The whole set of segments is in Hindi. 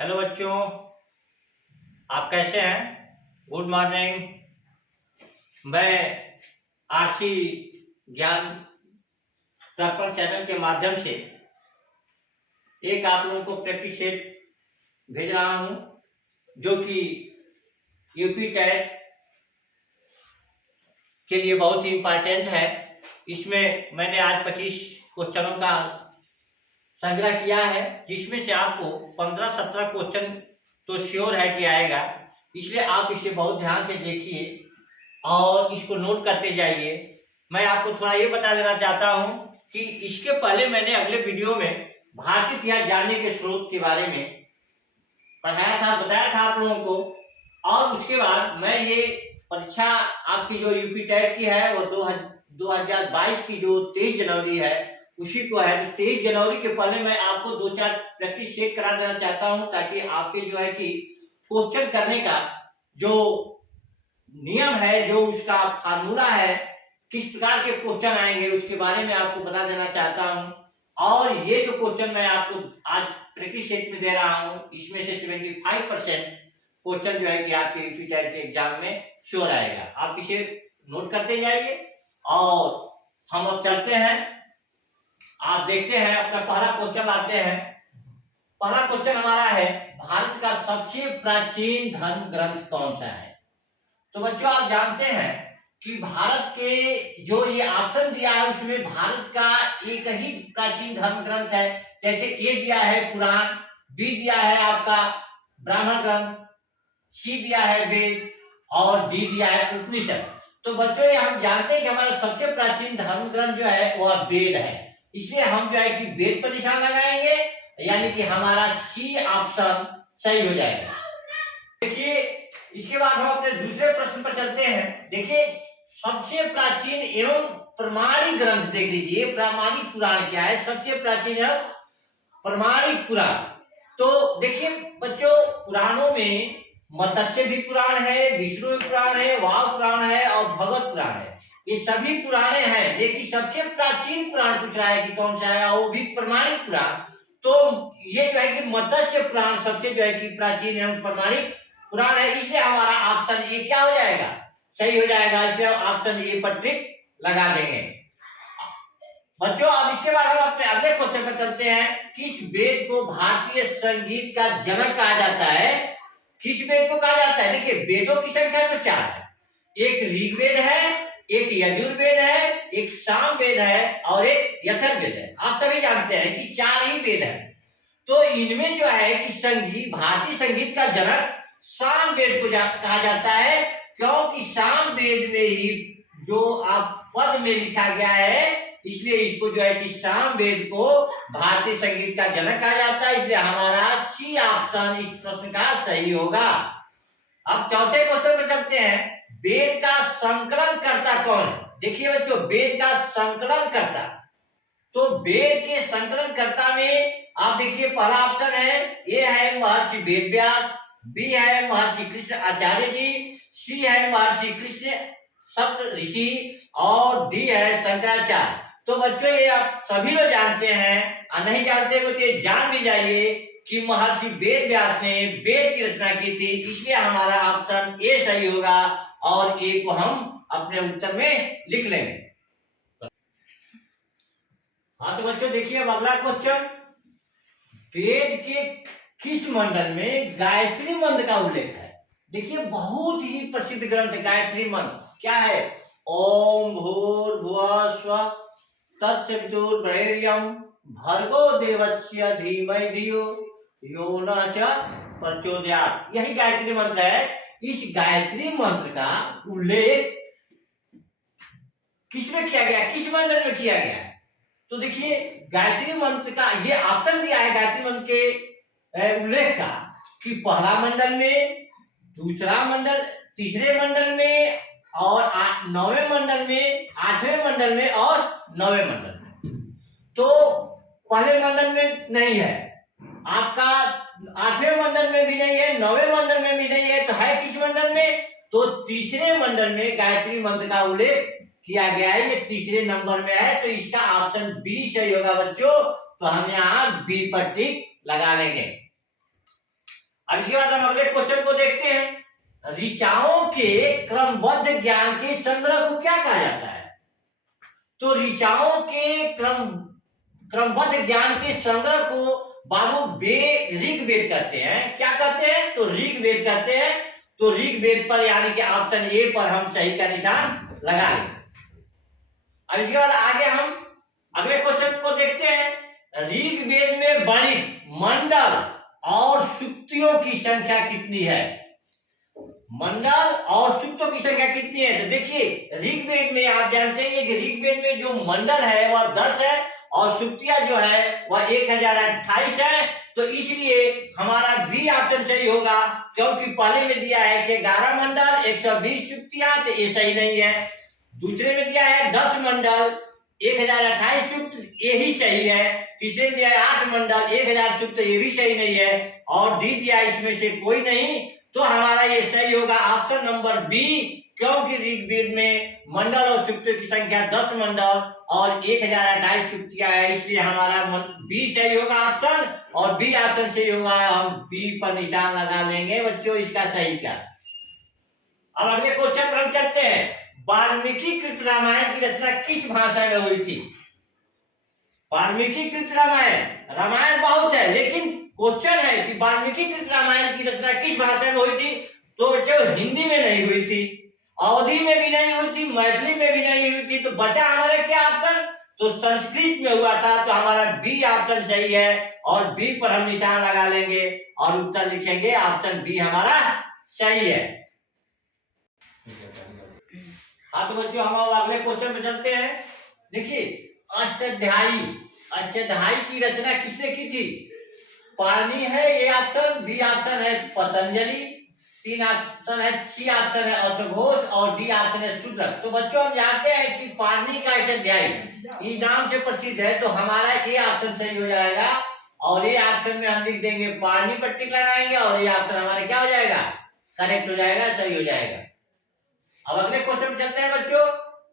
हेलो बच्चों, आप कैसे हैं? Good morning. मैं आरसी ज्ञान दर्पण चैनल के माध्यम से एक आप लोगों को प्रैक्टिस सेट भेज रहा हूं, जो कि यूपी टेट के लिए बहुत ही इम्पोर्टेंट है। इसमें मैंने आज 25 क्वेश्चनों का संग्रह किया है, जिसमें से आपको 15-17 क्वेश्चन तो श्योर है कि आएगा। इसलिए आप इसे बहुत ध्यान से देखिए और इसको नोट करते जाइए। मैं आपको थोड़ा ये बता देना चाहता हूं कि इसके पहले मैंने अगले वीडियो में भारतीय इतिहास जानने के स्रोत के बारे में पढ़ाया था, बताया था आप लोगों को। और उसके बाद मैं ये परीक्षा आपकी जो यूपी टेट की है वो 2022 की जो 23 जनवरी है उसी को है। तो 23 जनवरी के पहले मैं आपको 2-4 प्रैक्टिस चेक करा देना चाहता हूं, ताकि आपके जो है कि क्वेश्चन करने का जो नियम है, जो उसका फार्मूला है, किस प्रकार के क्वेश्चन आएंगे उसके बारे में आपको बता देना चाहता हूं। और ये जो क्वेश्चन मैं आपको आज प्रैक्टिस सेट में दे रहा हूं, इसमें से 75% क्वेश्चन जो है कि आपके यूपी टेट के एग्जाम में श्योर आएगा। आप इसे नोट करते जाइए और हम अब चलते हैं। आप देखते हैं, अपना पहला क्वेश्चन लाते हैं। पहला क्वेश्चन हमारा है, भारत का सबसे प्राचीन धर्म ग्रंथ कौन सा है? तो बच्चों, आप जानते हैं कि भारत के जो ये ऑप्शन दिया है उसमें भारत का एक ही प्राचीन धर्म ग्रंथ है। जैसे ए दिया है पुराण, बी दिया है आपका ब्राह्मण ग्रंथ, सी दिया है वेद और डी दिया है उपनिषद। तो बच्चों, ये हम जानते हैं कि हमारा सबसे प्राचीन धर्म ग्रंथ जो है वह वेद है। इसलिए हम जो है कि वेद पर निशान लगाएंगे, यानी कि हमारा सी ऑप्शन सही हो जाएगा। देखिए, इसके बाद हम अपने दूसरे प्रश्न पर चलते हैं। देखिए, सबसे प्राचीन एवं प्रमाणिक ग्रंथ देख लीजिए। प्रामाणिक पुराण क्या है? सबसे प्राचीन है प्रमाणिक पुराण। तो देखिए बच्चों, पुराणों में मत्स्य भी पुराण है, विष्णु पुराण है, वाव पुराण है और भगवत पुराण है। ये सभी पुराणे हैं, लेकिन सबसे प्राचीन पुराण पूछ रहा है कि कौन सा है, वो भी प्रमाणिक पुराण। तो ये जो है कि मत्स्य पुराण सबसे जो है कि प्राचीन एवं प्रमाणिक पुराण है। इसलिए हमारा ऑप्शन ए क्या हो जाएगा? सही हो जाएगा। इसलिए ऑप्शन ए पर टिक लगा देंगे। बच्चों, अब इसके बाद हम अपने अगले क्वेश्चन पर चलते हैं। किस वेद को भारतीय संगीत का जनक कहा जाता है? किस वेद को कहा जाता है? देखिए, वेदों की संख्या तो 4 है। एक ऋग्वेद है, एक यजुर्वेद है, एक सामवेद है और एक अथर्ववेद है। आप सभी जानते हैं कि 4 ही वेद है। तो इनमें जो है कि संगीत, भारतीय संगीत का जनक सामवेद को कहा जाता है, क्योंकि सामवेद में ही जो आप पद में लिखा गया है, इसलिए इसको जो है कि सामवेद को भारतीय संगीत का जनक कहा जाता है। इसलिए हमारा सी ऑप्शन इस प्रश्न का सही होगा। अब चौथे क्वेश्चन पे चलते हैं। वेद का संकलन करता कौन है? देखिए बच्चों, वेद का संकलन करता, तो वेद के संकलन कर्ता में आप देखिए पहला ऑप्शन है, ए है महर्षि वेद व्यास, बी है महर्षि कृष्ण आचार्य जी, सी है महर्षि कृष्ण सप्त ऋषि और डी है शंकराचार्य। तो बच्चों, ये आप सभी लोग जानते हैं और नहीं जानते हो तो जान भी जाइए कि महर्षि वेद व्यास ने वेद की रचना की थी। इसलिए हमारा ऑप्शन ए सही होगा और ए को हम अपने उत्तर में लिख लेंगे। हाँ तो बच्चों, देखिए अब अगला क्वेश्चन। वेद के किस मंडल में गायत्री मंत्र का उल्लेख है? देखिए, बहुत ही प्रसिद्ध ग्रंथ गायत्री मंत्र क्या है? ओम भूर्भुवः स्वः तत्सवितुर्वरेण्यं भर्गो देवस्य धीमहि धियो यो नः प्रचोदयात्। यही गायत्री मंत्र है। इस गायत्री मंत्र का उल्लेख किसमें किया गया? किस मंडल में किया गया है? तो देखिए, गायत्री मंत्र का ये ऑप्शन दिया है गायत्री मंत्र के उल्लेख का कि पहला मंडल में, दूसरा मंडल, तीसरे मंडल में और 9वें मंडल में, 8वें मंडल में और 9वें मंडल में। तो पहले मंडल में नहीं है आपका, 8वें मंडल में भी नहीं है, 9वें मंडल में भी नहीं है, तो है किस मंडल में? तो तीसरे मंडल में गायत्री मंत्र का उल्लेख किया गया है। ये तीसरे नंबर में है, तो इसका ऑप्शन बी सही होगा बच्चों। तो हम यहाँ बी पर टिक लगा लेंगे। अब इसके बाद हम अगले क्वेश्चन को देखते हैं। ऋचाओं के क्रमबद्ध ज्ञान के संग्रह को क्या कहा जाता है? तो ऋचाओं के क्रमबद्ध ज्ञान के संग्रह को बाबू ऋग्वेद कहते हैं। क्या कहते हैं? तो ऋग्वेद कहते हैं। तो ऋग्वेद पर यानी कि ऑप्शन ए पर हम सही का निशान लगा लें। अब इसके बाद आगे हम अगले क्वेश्चन को देखते हैं। ऋग्वेद में वर्णित मंडल और सूक्तियों की संख्या कितनी है? मंडल और सूक्तों की संख्या कितनी है? तो देखिए ऋग्वेद में आप जानते हैं कि ऋग्वेद में जो मंडल है वह 10 है और सूक्तियां जो है वह 1028 है। तो इसलिए हमारा बी ऑप्शन सही होगा, क्योंकि पहले में दिया है कि 11 मंडल 120 सूक्तियां, तो ये सही नहीं है। दूसरे में दिया है 10 मंडल 1028 सूक्त, ये ही सही है। तीसरे में दिया है 8 मंडल 1000 सूक्त, ये भी सही नहीं है। और डी दिया इसमें से कोई नहीं। तो हमारा ये सही होगा ऑप्शन नंबर बी, क्योंकि ऋग्वेद में मंडल और सूक्तों की संख्या 10 मंडल और 1028 सूक्तियां है, इसलिए हमारा बी सही होगा ऑप्शन, और बी ऑप्शन सही होगा। हम बी पर निशान लगा लेंगे बच्चों इसका सही का। अब अगले क्वेश्चन पर हम चलते हैं। वाल्मीकि कृत रामायण की रचना किस भाषा में हुई थी? वाल्मीकि कृत रामायण बहुत है, लेकिन क्वेश्चन है कि वाल्मीकि कृत रामायण की रचना किस भाषा में हुई थी? तो बच्चों हिंदी में नहीं हुई थी, अवधी में भी नहीं हुई थी, मैथिली में भी नहीं हुई थी। तो बचा हमारा क्या ऑप्शन? तो संस्कृत में हुआ था। तो हमारा बी ऑप्शन सही है और बी पर हम निशान लगा लेंगे और उत्तर लिखेंगे ऑप्शन बी हमारा सही है। हाँ तो बच्चों हम अगले क्वेश्चन पे चलते हैं। देखिए अष्टाध्यायी की रचना किसने की थी? पाणिनि है ये ऑप्शन, बी ऑप्शन है पतंजलि, 3 ऑप्शन है, सी ऑप्शन है अश्वघोष और डी ऑप्शन है शूद्रक। तो बच्चों हम जानते हैं कि पाणिनि का अष्टाध्यायी इस नाम से प्रसिद्ध है, तो हमारा ये ऑप्शन सही हो जाएगा। और ये ऑप्शन में हम लिख देंगे पाणिनि पर टिक लगाएंगे और ये ऑप्शन हमारा क्या हो जाएगा? करेक्ट हो जाएगा, सही हो जाएगा। अब अगले क्वेश्चन चलते हैं बच्चों।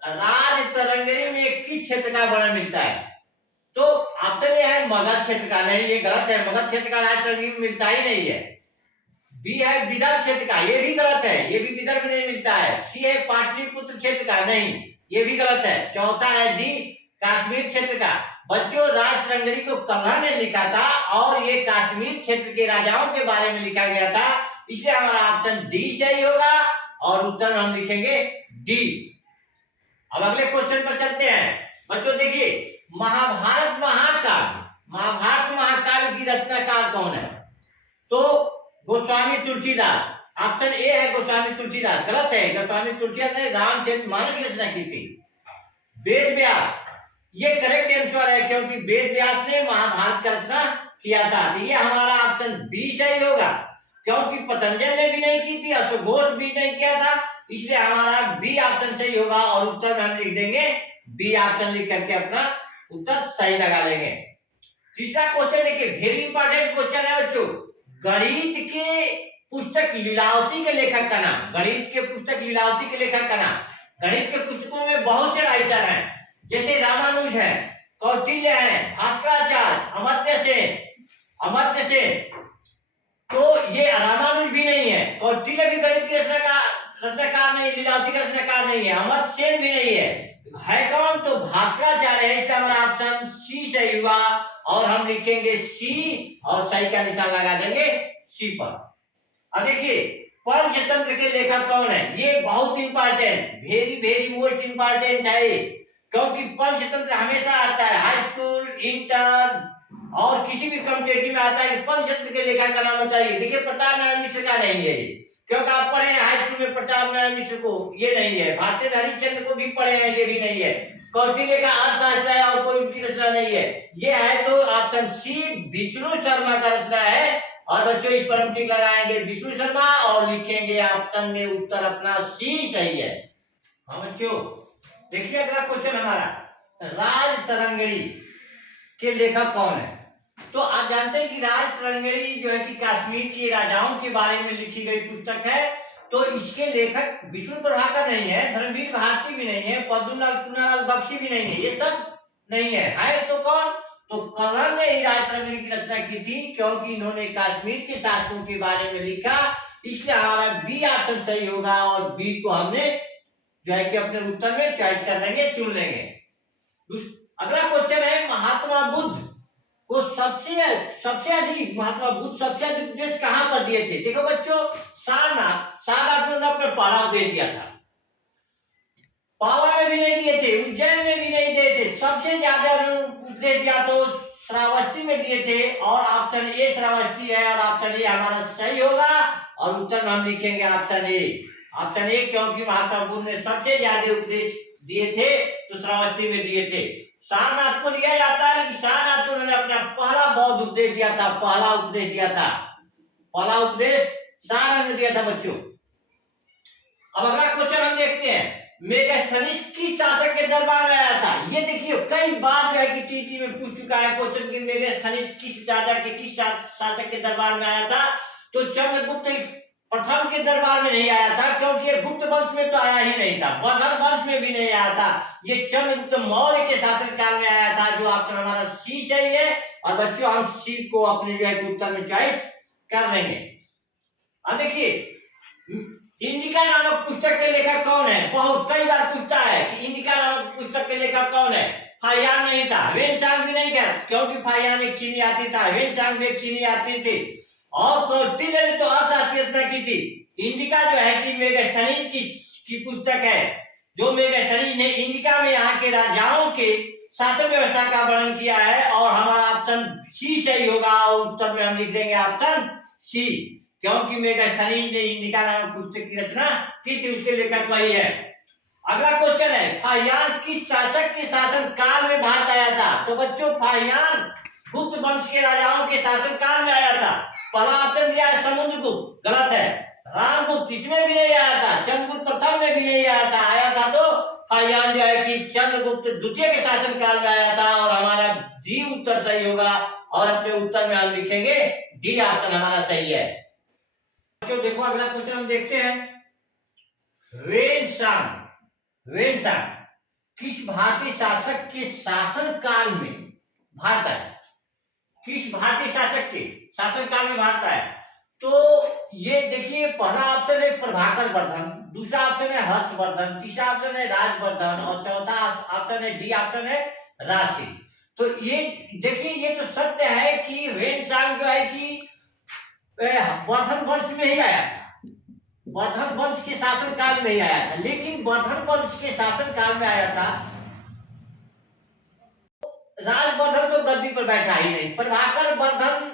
राज तरंगिणी में किस क्षेत्र का वर्णन मिलता है? तो ऑप्शन ये है मगध क्षेत्र का, नहीं ये गलत है। मगध क्षेत्र का राज तरंगिणी में मिलता ही नहीं है। बी है विदर्भ क्षेत्र का, ये भी गलत है, ये भी विदर्भ में नहीं मिलता है। सी है पाटलिपुत्र क्षेत्र का, नहीं ये भी गलत है। चौथा है डी कश्मीर क्षेत्र का। बच्चों राज तरंगिणी को कन्हा ने लिखा था और ये कश्मीर क्षेत्र के राजाओं के बारे में लिखा गया था, इसलिए हमारा ऑप्शन डी सही होगा और उत्तर हम लिखेंगे डी। अब अगले क्वेश्चन पर चलते हैं बच्चों। देखिए महाभारत महाकाव्य की रचनाकार कौन है? तो गोस्वामी तुलसीदास। ऑप्शन ए है गोस्वामी तुलसीदास, गलत है। गोस्वामी तुलसीदास ने रामचरितमानस की रचना की थी। वेद व्यास ये करेक्ट आंसर है, क्योंकि वेद व्यास ने महाभारत का रचना किया था। तो ये हमारा ऑप्शन बी सही होगा, क्योंकि पतंजलि ने भी नहीं की थी, अश्वघोष भी नहीं किया था, इसलिए हमारा बी ऑप्शन सही होगा और उत्तर में हम लिख देंगे बी ऑप्शन, लिख करके अपना उत्तर सही लगा लेंगे। तीसरा क्वेश्चन देखिए, वेरी इंपॉर्टेंट क्वेश्चन है बच्चों। गणित के पुस्तक लीलावती के लेखक का नाम। गणित के पुस्तक लीलावती के लेखक का नाम। गणित के पुस्तकों में बहुत से राइटर हैं, जैसे रामानुज है, कौटिल्य है, भास्कराचार्य, अमर्त्य सेन। तो ये रामानुज भी नहीं है, कौटिल्य भी गणित की रचनाकार नहीं, लीलावती का रचनाकार नहीं है, अमर्त्य सेन भी नहीं है कौन? तो भास्कराचार्य है, इसलिए हमारा ऑप्शन सी सही हुआ और हम लिखेंगे सी और सही का निशान लगा देंगे सी पर। अब देखिए पंचतंत्र के लेखक कौन है? ये बहुत इंपॉर्टेंट, वेरी मोस्ट इंपॉर्टेंट है, क्योंकि पंचतंत्र हमेशा आता है हाई स्कूल, इंटर और किसी भी कॉम्पिटिटिव में आता है। पंचतंत्र के लेखक का नाम बताइए। देखिए प्रताप नारायण मिश्र का नहीं है ये, क्योंकि आप पढ़े हैं हाई स्कूल में प्रताप नारायण मिश्र को, ये नहीं है। भारतीय हरिश्चंद्र को भी पढ़े हैं, ये भी नहीं है। कौटिल्य का अर्थशास्त्र है और कोई उनकी रचना नहीं है, ये है। तो ऑप्शन सी विष्णु शर्मा का रचना है और बच्चों इस पर हम टिक लगाएंगे विष्णु शर्मा और लिखेंगे ऑप्शन में उत्तर अपना सी सही है। हाँ बच्चों देखिए अगला क्वेश्चन हमारा, राज तरंगिणी के लेखक कौन है? तो आप जानते हैं कि राज तरंगिणी जो है कि कश्मीर के राजाओं के बारे में लिखी गई पुस्तक है। तो इसके लेखक विष्णु प्रभाकर नहीं है, धर्मवीर भारती भी नहीं है, पद्मलाल पूनालाल बख्शी भी नहीं है, ये सब नहीं है। तो कौन? तो कलम ने ही राजतंत्र की रचना की थी, क्योंकि इन्होंने कश्मीर के शासकों के बारे में लिखा, इसलिए हमारा बी ऑप्शन सही होगा और बी को हमने जो है कि अपने उत्तर में चॉइस कर लेंगे, चुन लेंगे। अगला क्वेश्चन है, महात्मा बुद्ध को सबसे अधिक महात्मा बुद्ध सबसे अधिक उपदेश कहां पर दिए थे? देखो बच्चों, सारनाथ में उन्होंने अपना पहला उपदेश दिया था, पावा में भी नहीं दिए थे, उज्जैन में भी नहीं दिए थे, सबसे ज्यादा उपदेश दिया तो श्रावस्ती में दिए थे, और ऑप्शन ए श्रावस्ती है, और ऑप्शन ए हमारा सही होगा, और उत्तर में हम लिखेंगे ऑप्शन ए, क्योंकि महात्मा बुद्ध ने सबसे ज्यादा उपदेश दिए थे तो श्रावस्ती में दिए थे। सारनाथ को लिया जाता है, लेकिन सारनाथ को उन्होंने अपना पहला बौद्ध उपदेश दिया था, पहला उपदेश सारनाथ में दिया था बच्चों। अब अगला क्वेश्चन हम देखते हैं, मेगास्थनीज किस शासक के दरबार में आया था? ये देखिए कई बार जो है कि टीटी में पूछ चुका है क्वेश्चन कि मेगास्थनीज किस राजा के किस शासक के दरबार में आया था? तो चंद्रगुप्त प्रथम के दरबार में नहीं आया था, क्योंकि ये गुप्त वंश में तो आया ही नहीं था, वर्धन वंश में भी नहीं आया था, ये चंद्रगुप्त मौर्य के शासनकाल में आया था, जो ऑप्शन हमारा सी सही है। और बच्चों हम सी को अपने जो है उत्तर में चॉइस कर लेंगे। अब देखिए, इंडिका नामक पुस्तक के लेखक कौन है? बहुत कई बार पूछता है कि इंडिका नामक पुस्तक के लेखक कौन है? फाहियान नहीं था, ह्वेनसांग भी नहीं था, क्योंकि फाहियान एक चीनी यात्री था, ह्वेनसांग भी एक चीनी यात्री थे, और कौटिल्य ने तो अर्थशास्त्र की रचना की थी। इंडिका जो है कि मेगास्थनीज की पुस्तक है, जो मेगास्थनीज ने इंडिका में यहाँ के राजाओं के शासन व्यवस्था का वर्णन किया है, और हमारा ऑप्शन सी सही होगा, और उत्तर में हम लिख देंगे ऑप्शन सी, क्योंकि मेगास्थनीज ने इंडिका नामक पुस्तक की रचना की थी, उसके लेखक वही है। अगला क्वेश्चन है, फाहियान किस शासक के शासन काल में भारत आया था? तो बच्चों फाहियान गुप्त वंश के राजाओं के शासन काल में आया था। पहला ऑप्शन दिया है समुद्रगुप्त, गलत है। रामगुप्त इसमें भी नहीं आया था, चंद्रगुप्त प्रथम में भी नहीं आया था तो फाहियान जो है कि चंद्रगुप्त द्वितीय के शासन काल में आया था, और हमारा डी उत्तर सही होगा, और अपने उत्तर में हम लिखेंगे डी ऑप्शन हमारा सही है। तो देखो अगला क्वेश्चन हम देखते हैं, ह्वेनसांग किस भारतीय शासक के शासन काल में भारत आया? किस भारतीय शासक के शासन काल में भारत आया? तो ये देखिए, पहला ऑप्शन है प्रभाकर वर्धन, दूसरा ऑप्शन है हर्षवर्धन, तीसरा ऑप्शन है राजवर्धन, और चौथा ऑप्शन है डी ऑप्शन है राशि। तो ये देखिए, ये तो सत्य है कि ह्वेनसांग जो है कि वर्धन वंश में ही आया था, वर्धन वंश के शासन काल में ही आया था, लेकिन वर्धन वंश के शासन काल में आया था, राजवर्धन तो गद्दी पर बैठा ही नहीं, प्रभाकर वर्धन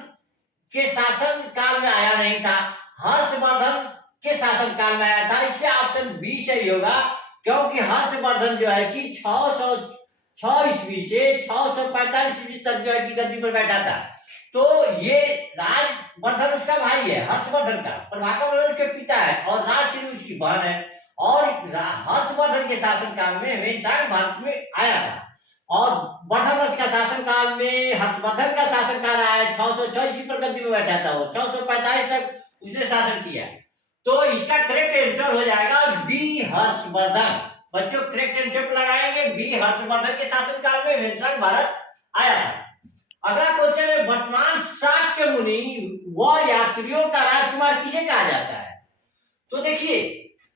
के शासन काल में आया नहीं था, हर्षवर्धन के शासन काल में आया था, इसलिए ऑप्शन बी सही होगा, क्योंकि हर्षवर्धन जो है कि 606 ईस्वी से 645 ईस्वी तक जो है कि गद्दी पर बैठा था। तो ये राजवर्धन उसका भाई है, हर्षवर्धन का, प्रभाकर वर्धन उसके पिता है, और राजश्री उसकी बहन है, और हर्षवर्धन के शासन काल में ह्वेनसांग भारत में आया था, और वर्धन वंश का शासन काल में हर्षवर्धन का शासन काल आया है, 606 ईस्वी पर गद्दी में बैठा था, वो 645 तक उसने शासन किया। तो इसका करेक्ट आंसर हो जाएगा बी हर्षवर्धन। बच्चों करेक्ट आंसर लगाएंगे, बी हर्षवर्धन के शासन काल में ह्वेनसांग भारत आया था। अगला क्वेश्चन है, वर्तमान शाक्य मुनि व यात्रियों का राजकुमार किसे कहा जाता है? तो देखिए,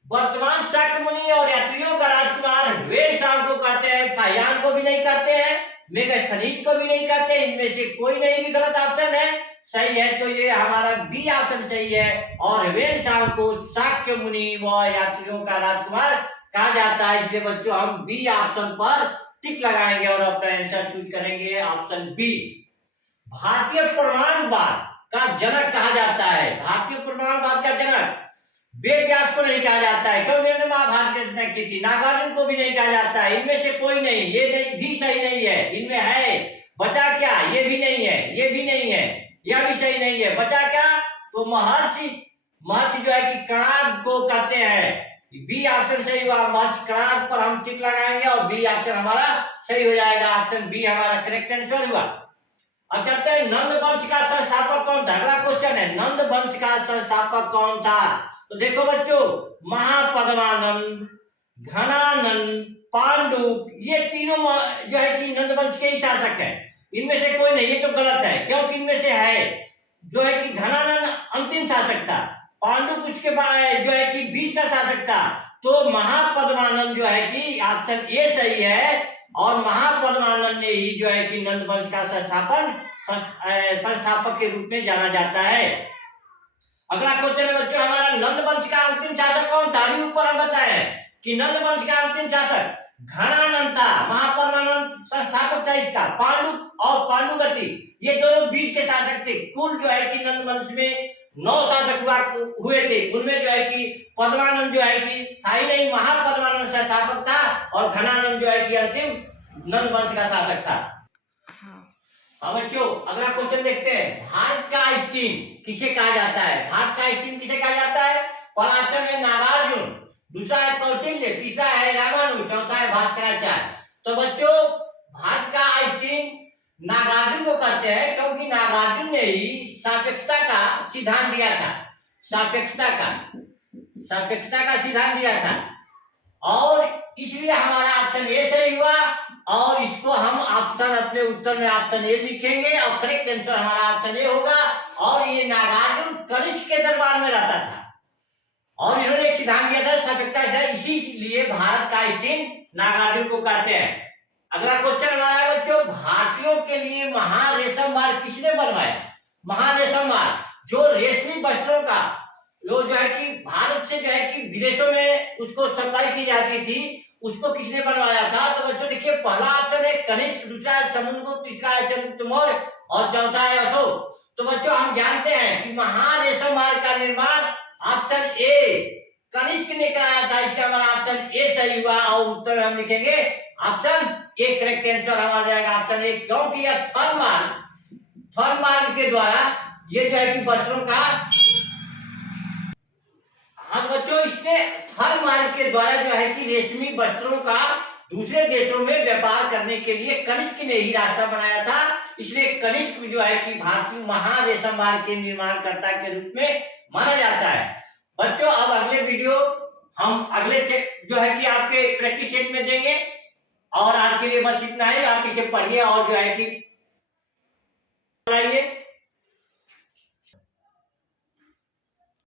वर्तमान शाक्य मुनि और यात्रियों का राजकुमार ह्वेनसांग को कहते हैं, फाहियान को भी नहीं कहते हैं, मेगास्थनीज को भी नहीं कहते, इनमें से कोई नहीं भी गलत ऑप्शन है, सही है तो ये हमारा बी ऑप्शन सही है, और ह्वेनसांग को शाक्य मुनि व यात्रियों का राजकुमार कहा जाता है, इसलिए बच्चों हम बी ऑप्शन पर टिक लगाएंगे और अपना आंसर चूज करेंगे ऑप्शन बी। भारतीय परमाणुवाद का जनक कहा जाता है, भारतीय परमाणुवाद का जनक वेद व्यास को नहीं कहा जाता है, क्योंकि उन्होंने महाभारत की रचना की थी, नागार्जुन को भी नहीं कहा जाता है, इनमें से कोई नहीं, ये नहीं भी सही नहीं है, इनमें है बचा क्या, ये भी नहीं है, ये भी नहीं है, यह भी सही नहीं है, बचा क्या, तो महर्षि जो है कि कणाद को कहते हैं, बी ऑप्शन सही हुआ, महर्षि कणाद पर हम टिक लगाएंगे और बी ऑप्शन हमारा सही हो जाएगा, ऑप्शन बी हमारा करेक्ट आंसर हुआ। अब चलते हैं, नंद वंश का संस्थापक कौन था? अगला क्वेश्चन है, नंद वंश का संस्थापक कौन था? तो देखो बच्चों, महापद्मानंद, घनानंद, पांडु, ये तीनों जो है कि नंद वंश के ही शासक हैं। इनमें से कोई नहीं, ये तो गलत है, क्योंकि इनमें से है जो है कि घनानंद अंतिम शासक था, पांडुकुच के बाद जो है कि बीच का शासक था, तो महापद्मानंद जो है कि ऑप्शन ए सही है। और महापद्मानंद ने ही जो है कि नंद वंश का संस्थापक के रूप में जाना जाता है। अगला क्वेश्चन है बच्चों हमारा, नंद वंश का अंतिम शासक कौन था? अभी ऊपर हम बताए कि नंद वंश का अंतिम शासक घनानंद था, महापद्मानंद संस्थापक था इसका। पांडु और पांडुगति ये दोनों बीच के शासक थे। कुल जो है कि नंद वंश में 9 शासक हुए थे, उनमें जो है कि पद्मानंद जो है कि था ही नहीं, महापद्मानंद संस्थापक था और घनानंद जो है कि अंतिम नंद वंश का शासक था। हाँ बच्चों, अगला क्वेश्चन देखते हैं, भारत का आइंस्टीन किसे कहा जाता है? भारत का आइंस्टीन किसे कहा जाता है? पहला ऑप्शन है नागार्जुन, दूसरा है कौटिल्य, तीसरा है रामानुज, चौथा है भास्कराचार्य। तो बच्चों भारत का आइंस्टीन नागार्जुन को कहते हैं, क्योंकि नागार्जुन ने ही सापेक्षता का सिद्धांत दिया था, सापेक्षता का सिद्धांत दिया था, और इसलिए हमारा ऑप्शन ए सही हुआ। और इसको हम ऑप्शन अपने उत्तर में ऑप्शन ए लिखेंगे और करेक्ट आंसर हमारा ऑप्शन ए होगा। और ये नागार्जुन कनिष्क के दरबार में रहता था और इन्होंने एक सिद्धांत दिया था सापेक्षता का, इसीलिए भारत का आइंस्टीन नागार्जुन को कहते हैं। अगला क्वेश्चन हमारा है बच्चों, भारतीयों के लिए महारेशम मार्ग किसने बनवाया? महारेशम मार्ग जो रेशमी वस्त्रों का जो है कि भारत से जो है कि विदेशों में उसको सप्लाई की जाती थी, उसको किसने बनवाया था? तो बच्चों देखिए, पहला ऑप्शन है कनिष्क, दूसरा है समुद्रगुप्त, तीसरा है चंद्रगुप्त मौर्य और चौथा है अशोक। तो बच्चों हम जानते हैं कि महारेशम मार्ग का निर्माण ऑप्शन ए कनिष्क ने कराया था, इसलिए हमारा ऑप्शन ए सही हुआ। और उत्तर में हम लिखेंगे ऑप्शन ए, करेक्ट आंसर हमारा जाएगा ऑप्शन ए, क्योंकि यह थर्ड मार्ग के द्वारा ये जो है कि वस्त्रों का, हाँ बच्चों इसने थर्ड मार्ग के द्वारा जो है कि रेशमी वस्त्रों का दूसरे देशों में व्यापार करने के लिए कनिष्क ने ही रास्ता बनाया था, इसलिए कनिष्क जो है कि भारतीय महारेशम मार्ग के निर्माणकर्ता के रूप में माना जाता है। बच्चों अब अगले वीडियो हम अगले जो है कि आपके प्रैक्टिस सेट में देंगे, और आज के लिए बस इतना ही। आप इसे पढ़िए और जो है कि